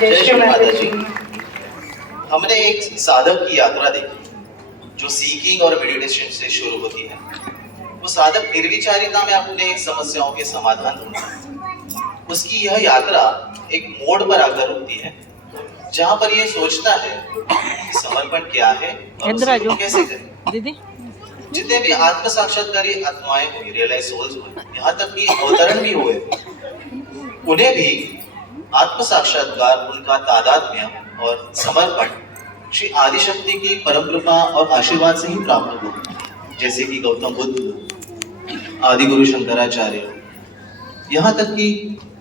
जय श्री माता जी। हमने एक साधक की यात्रा देखी जो सीकिंग और मेडिटेशन से शुरू होती है। वो साधक निर्विचारिता में अपने समस्याओं के समाधान ढूंढता है। उसकी यह यात्रा एक मोड़ पर आकर रुकती है जहाँ पर ये सोचता है कि समर्पण क्या है और उसे कैसे करें। दीदी जितने भी आत्म साक्षात्कारी आत्माएं हुई, रियलाइज सोल्स हुए, यहाँ तक कि अवतरण भी हुए, उन्हें भी आत्म साक्षात्कार, उनका तादात्म्य और समर्पण श्री आदिशक्ति की परम कृपा और आशीर्वाद से ही प्राप्त हुआ। जैसे कि गौतम बुद्ध, आदि गुरु शंकराचार्य, यहाँ तक कि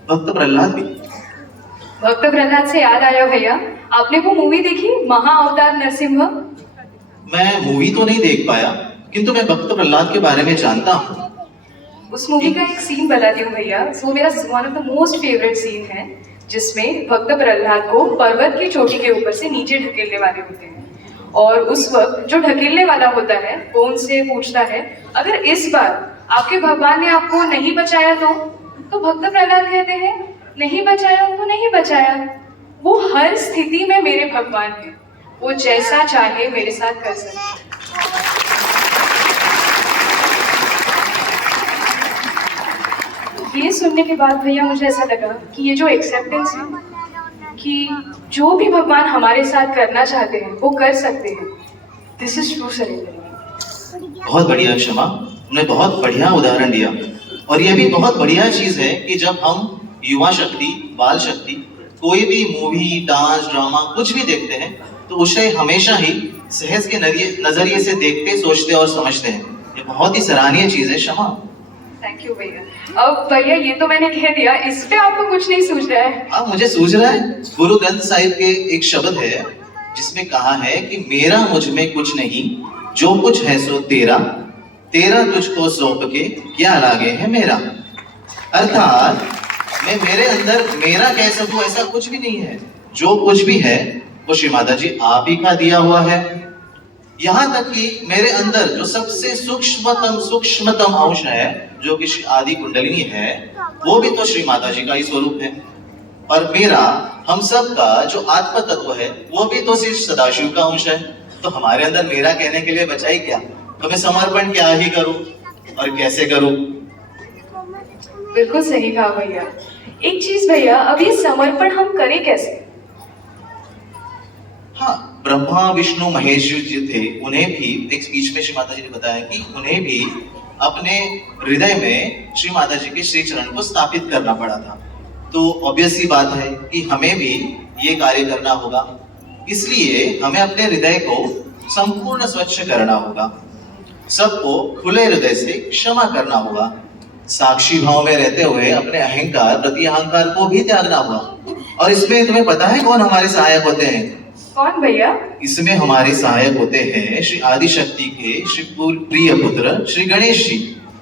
भक्त प्रहलाद भी। भक्त प्रहलाद से याद आया भैया, आपने वो मूवी देखी महाअवतार नरसिंह? मैं मूवी तो नहीं देख पाया, किंतु मैं भक्त प्रहलाद के बारे में जानता हूँ। उस मूवी का एक सीन बताती हूँ भैया, वो मेरा one of the most favourite scene है, जिसमें भक्त प्रहलाद को पर्वत की चोटी के ऊपर से नीचे ढकेलने वाले होते हैं। और उस वक्त जो ढकेलने वाला होता है वो उनसे पूछता है, अगर इस बार आपके भगवान ने आपको नहीं बचाया तो भक्त प्रहलाद कहते हैं, नहीं बचाया तो नहीं बचाया, वो हर स्थिति में मेरे भगवान हैं, वो जैसा चाहे मेरे साथ कर सकते। ये सुनने के बाद भैया मुझे ऐसा लगा कि ये जो एक्सेप्टेंस है कि जो भी भगवान हमारे साथ करना चाहते हैं वो कर सकते हैं, दिस इज ट्रू सरेंडर। बहुत बढ़िया क्षमा, तुमने बहुत बढ़िया उदाहरण दिया। और यह भी बहुत बढ़िया चीज है कि जब हम युवा शक्ति, बाल शक्ति, कोई भी मूवी, डांस, ड्रामा कुछ भी देखते हैं तो उसे हमेशा ही सहज के नजरिए से देखते, सोचते और समझते हैं। ये बहुत ही सराहनीय चीज है क्षमा। थैंक यू भैया। अब भैया ये तो मैंने कह दिया, इस पे आपको कुछ नहीं सूझ रहा है? हाँ, मुझे सूझ रहा है। गुरु ग्रंथ साहिब के एक शब्द है जिसमें कहा है कि मेरा मुझ में कुछ नहीं, जो कुछ है सो तेरा, तेरा तुझको सौंप के क्या लागे है मेरा। अर्थात मैं मेरे अंदर मेरा कह सकूं ऐसा कुछ भी नहीं है, जो कुछ भी है वो श्री माता जी आप ही का दिया हुआ है। यहाँ तक कि मेरे अंदर जो सबसे सूक्ष्मतम अंश है, जो कि आदि कुंडलिनी है, वो भी तो श्री माता जी का ही स्वरूप है। और मेरा, हम सब का जो आत्म तत्व है, वो भी तो श्री सदाशिव का अंश है। तो हमारे अंदर मेरा कहने के लिए बचा ही क्या? तो मैं समर्पण क्या ही करूं और कैसे करूं? बिल्कुल सही कहा भैया। एक चीज भैया, अब ये समर्पण हम करें कैसे? हाँ, ब्रह्मा विष्णु महेश जी थे, उन्हें भी एक स्पीच में श्री माता जी ने बताया कि उन्हें भी अपने हृदय में श्री माता जी के श्री चरण को स्थापित करना पड़ा था। तो ऑब्वियस सी बात है कि हमें भी ये कार्य करना होगा। इसलिए हमें अपने हृदय को संपूर्ण स्वच्छ करना होगा, सबको खुले हृदय से क्षमा करना होगा, साक्षी भाव में रहते हुए अपने अहंकार, प्रति अहंकार को भी त्यागना होगा। और इसमें तुम्हें पता है कौन हमारे सहायक होते हैं? कौन भैया? इसमें हमारे सहायक होते हैं श्री आदिशक्ति के श्री प्रिय पुत्र श्री गणेश जी,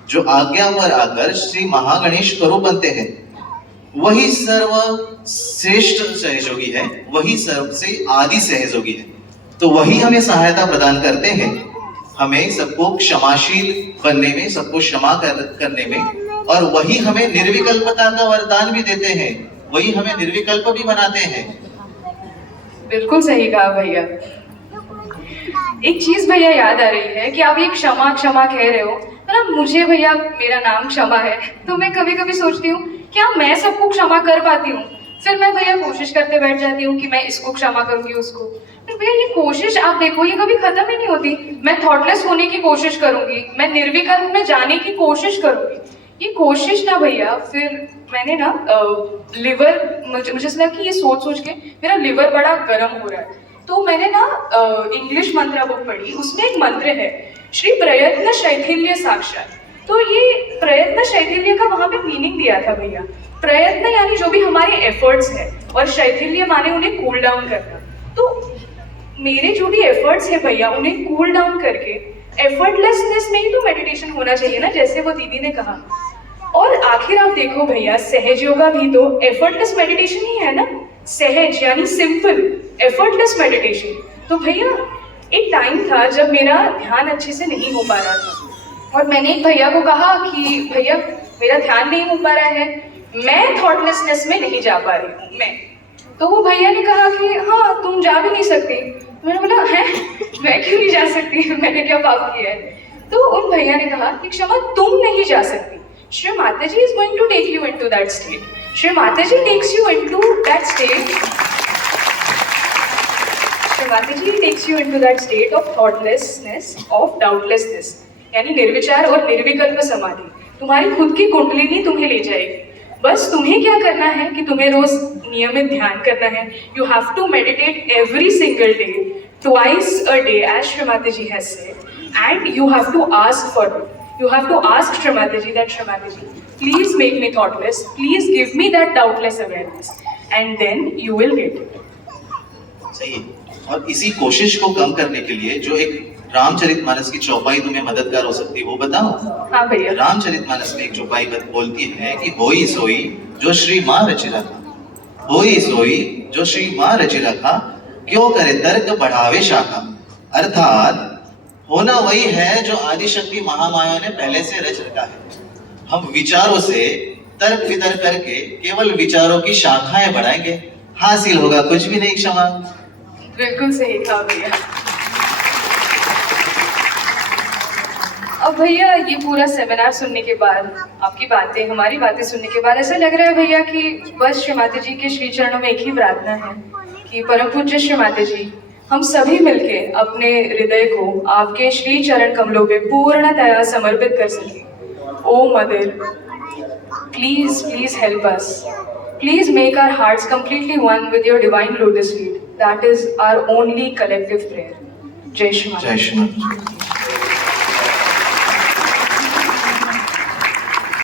जो आज्ञा पर आकर श्री महागणेश स्वरूप बनते हैं। वही सर्व श्रेष्ठ सहयोगी है, वही सबसे आदि सहयोगी है। तो वही हमें सहायता प्रदान करते हैं, हमें सबको क्षमाशील बनने में, सबको क्षमा करने में, और वही हमें निर्विकल्पता का वरदान भी देते हैं, वही हमें निर्विकल्प भी बनाते हैं। बिल्कुल सही कहा भैया। एक चीज भैया याद आ रही है कि आप ये क्षमा क्षमा कह रहे हो, ना मुझे भैया, मेरा नाम क्षमा है, तो मैं कभी कभी सोचती हूँ क्या मैं सबको क्षमा कर पाती हूँ? फिर मैं भैया कोशिश करते बैठ जाती हूँ कि मैं इसको क्षमा करूंगी, उसको। फिर भैया ये कोशिश आप देखो, ये कभी खत्म ही नहीं होती। मैं थॉटलेस होने की कोशिश करूंगी, मैं निर्विकल्प में जाने की कोशिश करूंगी। ये कोशिश ना भैया, फिर मैंने ना लिवर, मुझे लगा कि ये सोच सोच के मेरा लिवर बड़ा गर्म हो रहा है। तो मैंने ना इंग्लिश मंत्र बुक पढ़ी, उसमें एक मंत्र है, श्री प्रयत्न शैथिल्य साक्षात। तो ये प्रयत्न शैथिल्य का वहां पे मीनिंग दिया था भैया। प्रयत्न यानी जो भी हमारे एफर्ट्स है, और शैथिल्य माने उन्हें कूल डाउन करना। तो मेरे जो भी एफर्ट्स है भैया, उन्हें कूल डाउन करके एफर्टलेसनेस में ही तो मेडिटेशन होना चाहिए ना, जैसे वो दीदी ने कहा। और आखिर आप देखो भैया, सहज योगा भी तो एफर्टलेस मेडिटेशन ही है ना। सहज यानी सिंपल, एफर्टलेस मेडिटेशन। तो भैया एक टाइम था जब मेरा ध्यान अच्छे से नहीं हो पा रहा था, और मैंने एक भैया को कहा कि भैया मेरा ध्यान नहीं हो पा रहा है, मैं थॉटलेसनेस में नहीं जा पा रही हूँ, मैं तो वो भैया ने कहा कि हाँ तुम जा भी नहीं सकती। मैंने बोला है मैं क्यों नहीं जा सकती, मैंने क्या पाप किया है? तो उन भैया ने कहा कि क्षमा तुम नहीं जा सकती, Shri Mataji is going to take you into that state. Shri Mataji takes you into that state, Shri Mataji takes you into that state of thoughtlessness, of doubtlessness, यानी निर्विचार और निर्विकल्प समाधि। तुम्हारी खुद की कुंडलिनी तुम्हें ले जाएगी। बस तुम्हें क्या करना है कि तुम्हें रोज नियमित ध्यान करना है। You have to meditate every single day, twice a day, as Shri Mataji has said, and you have to ask for it. You have to ask Shri Mataji that Shri Mataji, please make me thoughtless, please give me that doubtless awareness, and then you will get it. सही है। और इसी कोशिश को कम करने के लिए जो एक रामचरितमानस की चौपाई तुम्हें मददगार हो सकती है वो बताओ। हाँ भैया। रामचरितमानस में एक चौपाई बोलती है कि होई सोई जो श्री माँ रचि रखा, होई सोई जो श्री माँ रचि रखा, क्यों करे तर्क बढ़ावे शाखा। अर्थात होना वही है जो आदि शक्ति महामाया ने पहले से रच रखा है। हम विचारों से तर्क वितर्क करके केवल विचारों की शाखाएं बढ़ाएंगे, हासिल होगा कुछ भी नहीं क्षमा। बिल्कुल सही कहा भैया। अब भैया ये पूरा सेमिनार सुनने के बाद, आपकी बातें, हमारी बातें सुनने के बाद ऐसा लग रहा है भैया कि बस श्री माता जी के श्री चरणों में एक ही प्रार्थना है कि परम पूज्य श्री माता जी, हम सभी मिलके अपने हृदय को आपके श्री चरण कमलों पे पूर्णतया समर्पित कर सकें। O mother, please please help us, please make our hearts completely one with your divine lotus feet. That is our only collective prayer. जय श्री माता। जय श्री माता।